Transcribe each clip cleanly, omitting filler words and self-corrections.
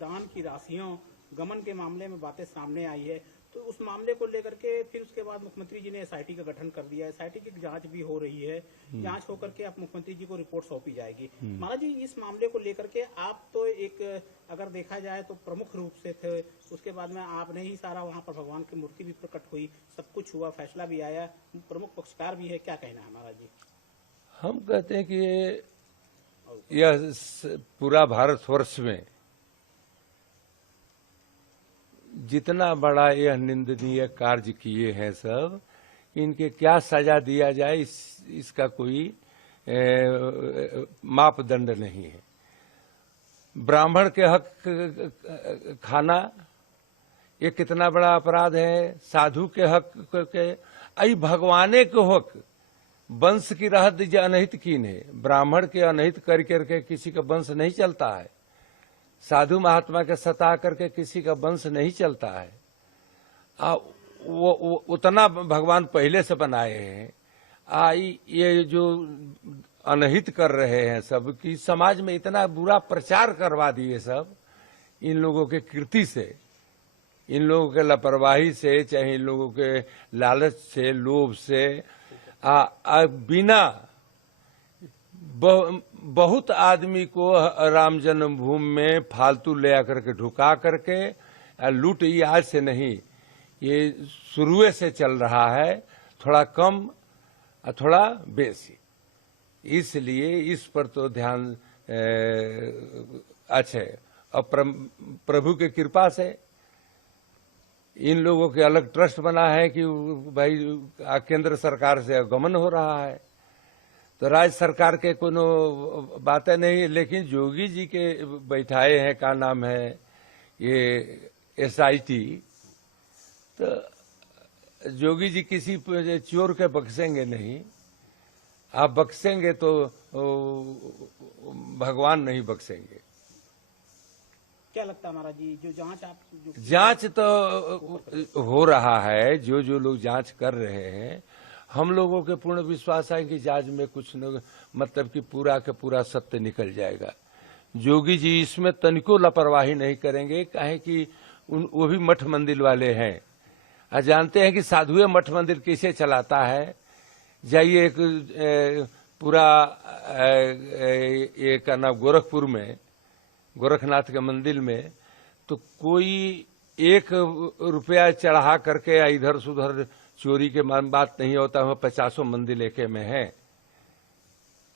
दान की राशियों गमन के मामले में बातें सामने आई है, तो उस मामले को लेकर के फिर उसके बाद मुख्यमंत्री जी ने एसआईटी का गठन कर दिया है। एसआईटी की जांच भी हो रही है। जांच होकर के अब मुख्यमंत्री जी को रिपोर्ट सौंपी जाएगी। महाराज जी, इस मामले को लेकर के आप तो एक अगर देखा जाए तो प्रमुख रूप से थे, उसके बाद में आपने ही सारा वहाँ पर भगवान की मूर्ति भी प्रकट हुई, सब कुछ हुआ, फैसला भी आया, प्रमुख पक्षकार भी है, क्या कहना है महाराज जी? हम कहते हैं कि यह पूरा भारतवर्ष में जितना बड़ा यह निंदनीय कार्य किए हैं सब, इनके क्या सजा दिया जाए इसका कोई मापदंड नहीं है। ब्राह्मण के हक खाना ये कितना बड़ा अपराध है, साधु के हक के, आई भगवाने के हक वंश की रहत जो अनहित कीन है। ब्राह्मण के अनहित कर करके किसी का वंश नहीं चलता है, साधु महात्मा के सता करके किसी का वंश नहीं चलता है। वो उतना भगवान पहले से बनाए हैं। ये जो अनहित कर रहे हैं सब कि समाज में इतना बुरा प्रचार करवा दिए सब, इन लोगों के कृति से, इन लोगों के लापरवाही से, चाहे इन लोगों के लालच से, लोभ से, बिना बहुत आदमी को राम जन्मभूमि में फालतू ले आकर के ढुका करके लूट, ये आज से नहीं, ये शुरू से चल रहा है, थोड़ा कम थोड़ा बेसी। इसलिए इस पर तो ध्यान अच्छा है। और प्रभु की कृपा से इन लोगों के अलग ट्रस्ट बना है कि भाई केंद्र सरकार से गमन हो रहा है, तो राज्य सरकार के कोनो बातें नहीं। लेकिन जोगी जी के बैठाए हैं, का नाम है ये एसआईटी, तो जोगी जी किसी चोर के बख्शेंगे नहीं। आप बख्शेंगे तो भगवान नहीं बख्शेंगे। क्या लगता है महाराज जी, जो जांच तो हो रहा है, जो लोग जांच कर रहे हैं, हम लोगों के पूर्ण विश्वास है कि जांच में कुछ न मतलब कि पूरा के पूरा सत्य निकल जाएगा। जोगी जी इसमें तनिको लापरवाही नहीं करेंगे, काहे कि वो भी मठ मंदिर वाले हैं, और जानते हैं कि साधुए मठ मंदिर कैसे चलाता है। जाइए एक पूरा ये का नाम गोरखपुर में, गोरखनाथ के मंदिर में, तो कोई 1 रुपया चढ़ा करके इधर से उधर चोरी के बात नहीं होता। वहाँ 50 मंदिर लेके में है,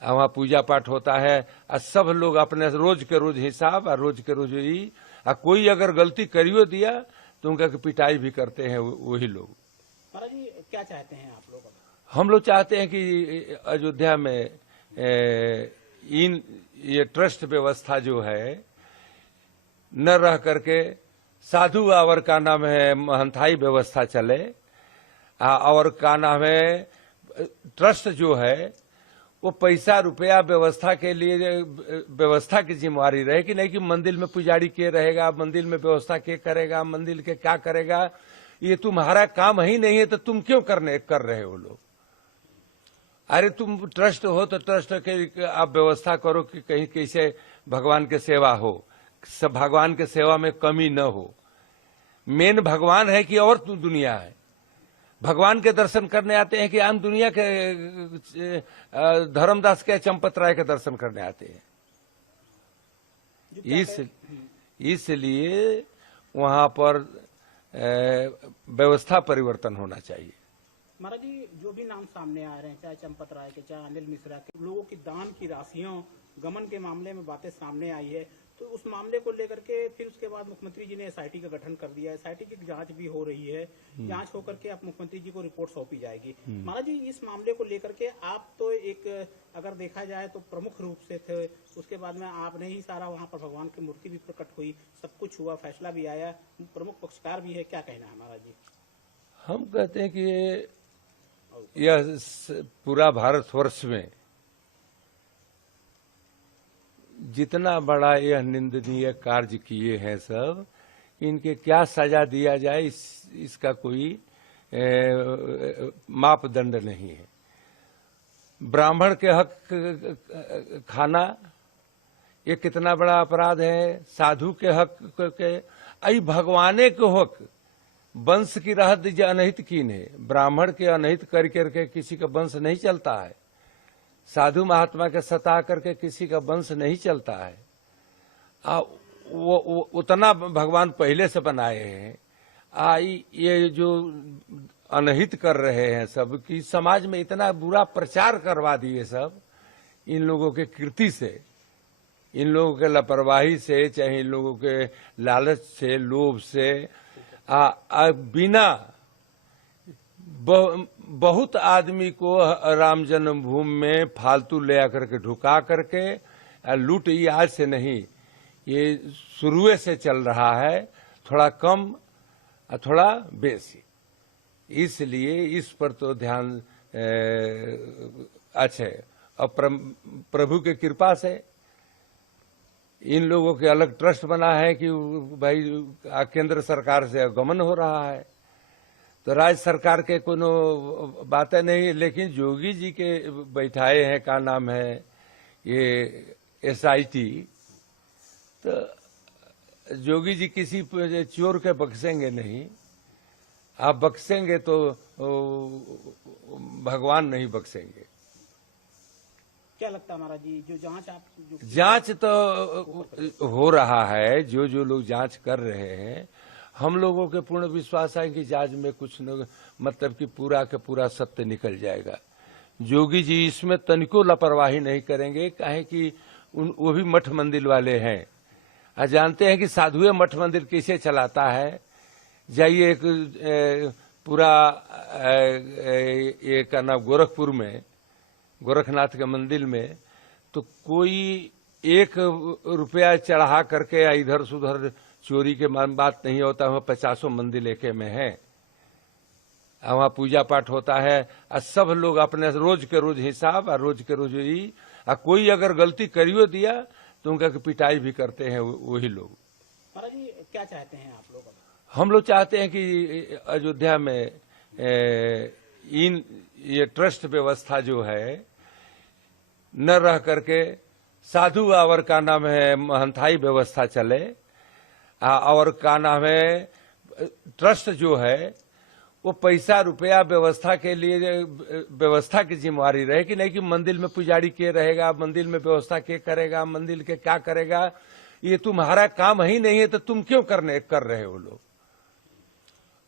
वहाँ पूजा पाठ होता है, और सब लोग अपने रोज के रोज हिसाब और रोज के रोज ही, और कोई अगर गलती करियो दिया तो उनका पिटाई भी करते हैं वही लोग। महाराज जी, क्या चाहते हैं आप लोग? हम लोग चाहते हैं कि अयोध्या में ये ट्रस्ट व्यवस्था जो है न रह करके साधु और का नाम है महंताई व्यवस्था चले, और का नाम है ट्रस्ट जो है वो पैसा रुपया व्यवस्था के लिए व्यवस्था की जिम्मेवारी रहे, कि नहीं कि मंदिर में पुजारी के रहेगा, मंदिर में व्यवस्था के करेगा, मंदिर के क्या करेगा, ये तुम्हारा काम ही नहीं है, तो तुम क्यों कर रहे हो लोग? अरे तुम ट्रस्ट हो तो ट्रस्ट के आप व्यवस्था करो कि कहीं कैसे भगवान के सेवा हो, सब भगवान के सेवा में कमी न हो। मेन भगवान है कि और दुनिया है। भगवान के दर्शन करने आते हैं कि आम दुनिया के धर्मदास के चंपत राय के दर्शन करने आते हैं। इसलिए वहां पर व्यवस्था परिवर्तन होना चाहिए। महाराज जी, जो भी नाम सामने आ रहे हैं, चाहे चंपत राय के, चाहे अनिल मिश्रा के, लोगों की दान की राशियों गमन के मामले में बातें सामने आई है, तो उस मामले को लेकर के फिर उसके बाद मुख्यमंत्री जी ने एसआईटी का गठन कर दिया है। एसआईटी की जांच भी हो रही है। जांच होकर के अब मुख्यमंत्री जी को रिपोर्ट सौंपी जाएगी। महाराज जी, इस मामले को लेकर के आप तो एक अगर देखा जाए तो प्रमुख रूप से थे, उसके बाद में आपने ही सारा वहाँ पर भगवान की मूर्ति भी प्रकट हुई, सब कुछ हुआ, फैसला भी आया, प्रमुख पक्षकार भी है, क्या कहना है महाराज जी? हम कहते हैं कि यह पूरा भारतवर्ष में जितना बड़ा यह निंदनीय कार्य किए हैं सब, इनके क्या सजा दिया जाए इसका कोई मापदंड नहीं है। ब्राह्मण के हक खाना ये कितना बड़ा अपराध है। साधु के हक के आई भगवाने के हक वंश की रहत जे अनहित कीन है। ब्राह्मण के अनहित कर करके किसी का वंश नहीं चलता है। साधु महात्मा के सता करके किसी का वंश नहीं चलता है। वो उतना भगवान पहले से बनाए हैं। ये जो अनहित कर रहे हैं सब कि समाज में इतना बुरा प्रचार करवा दिए सब इन लोगों के कृति से, इन लोगों के लापरवाही से, चाहे इन लोगों के लालच से, लोभ से, बिना बहुत आदमी को राम जन्मभूमि में फालतू ले आकर के ढुका करके लूट, ये आज से नहीं, ये शुरुए से चल रहा है, थोड़ा कम थोड़ा बेसी। इसलिए इस पर तो ध्यान अच्छा है। और प्रभु की कृपा से इन लोगों के अलग ट्रस्ट बना है कि भाई केंद्र सरकार से गमन हो रहा है, तो राज्य सरकार के कोनो बातें नहीं। लेकिन जोगी जी के बैठाए हैं, का नाम है ये SIT, तो जोगी जी किसी चोर के बख्शेंगे नहीं। आप बख्शेंगे तो भगवान नहीं बख्शेंगे। क्या लगता है महाराज जी, जो जांच तो हो रहा है, जो लोग जांच कर रहे हैं, हम लोगों के पूर्ण विश्वास है कि जांच में कुछ न मतलब कि पूरा के पूरा सत्य निकल जाएगा। जोगी जी इसमें तनिको लापरवाही नहीं करेंगे, काहे कि वो भी मठ मंदिर वाले हैं। जानते हैं कि साधुए मठ मंदिर कैसे चलाता है। जाइए एक पूरा ये का नाम गोरखपुर में, गोरखनाथ के मंदिर में, तो कोई 1 रुपया चढ़ा करके इधर से उधर चोरी के बात नहीं होता। वहाँ 50 मंदिर लेके में है, वहाँ पूजा पाठ होता है, और सब लोग अपने रोज के रोज हिसाब और रोज के रोज ही, कोई अगर गलती करियो दिया तो उनका पिटाई भी करते हैं वही लोग। महाराज जी क्या चाहते हैं आप लोग? हम लोग चाहते हैं कि अयोध्या में ये ट्रस्ट व्यवस्था जो है न रह करके साधु और का नाम है महंताई व्यवस्था चले, और का नाम है ट्रस्ट जो है वो पैसा रुपया व्यवस्था के लिए व्यवस्था की जिम्मेवारी रहे कि नहीं कि मंदिर में पुजारी के रहेगा, मंदिर में व्यवस्था के करेगा, मंदिर के क्या करेगा, ये तुम्हारा काम ही नहीं है, तो तुम क्यों कर रहे हो लोग?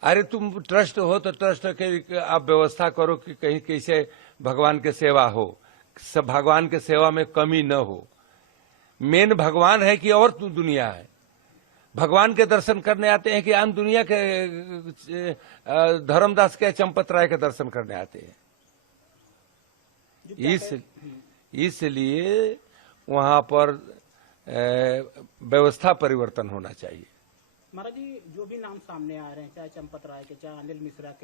अरे तुम ट्रस्ट हो तो ट्रस्ट के आप व्यवस्था करो कि कहीं कैसे भगवान के सेवा हो, सब भगवान के सेवा में कमी न हो। मेन भगवान है कि और दुनिया है। भगवान के दर्शन करने आते हैं कि आम दुनिया के धर्मदास के चंपत राय के दर्शन करने आते हैं। इसलिए वहां पर व्यवस्था परिवर्तन होना चाहिए। महाराज जी जो भी नाम सामने आ रहे हैं, चाहे चंपत राय के, चाहे अनिल मिश्रा के,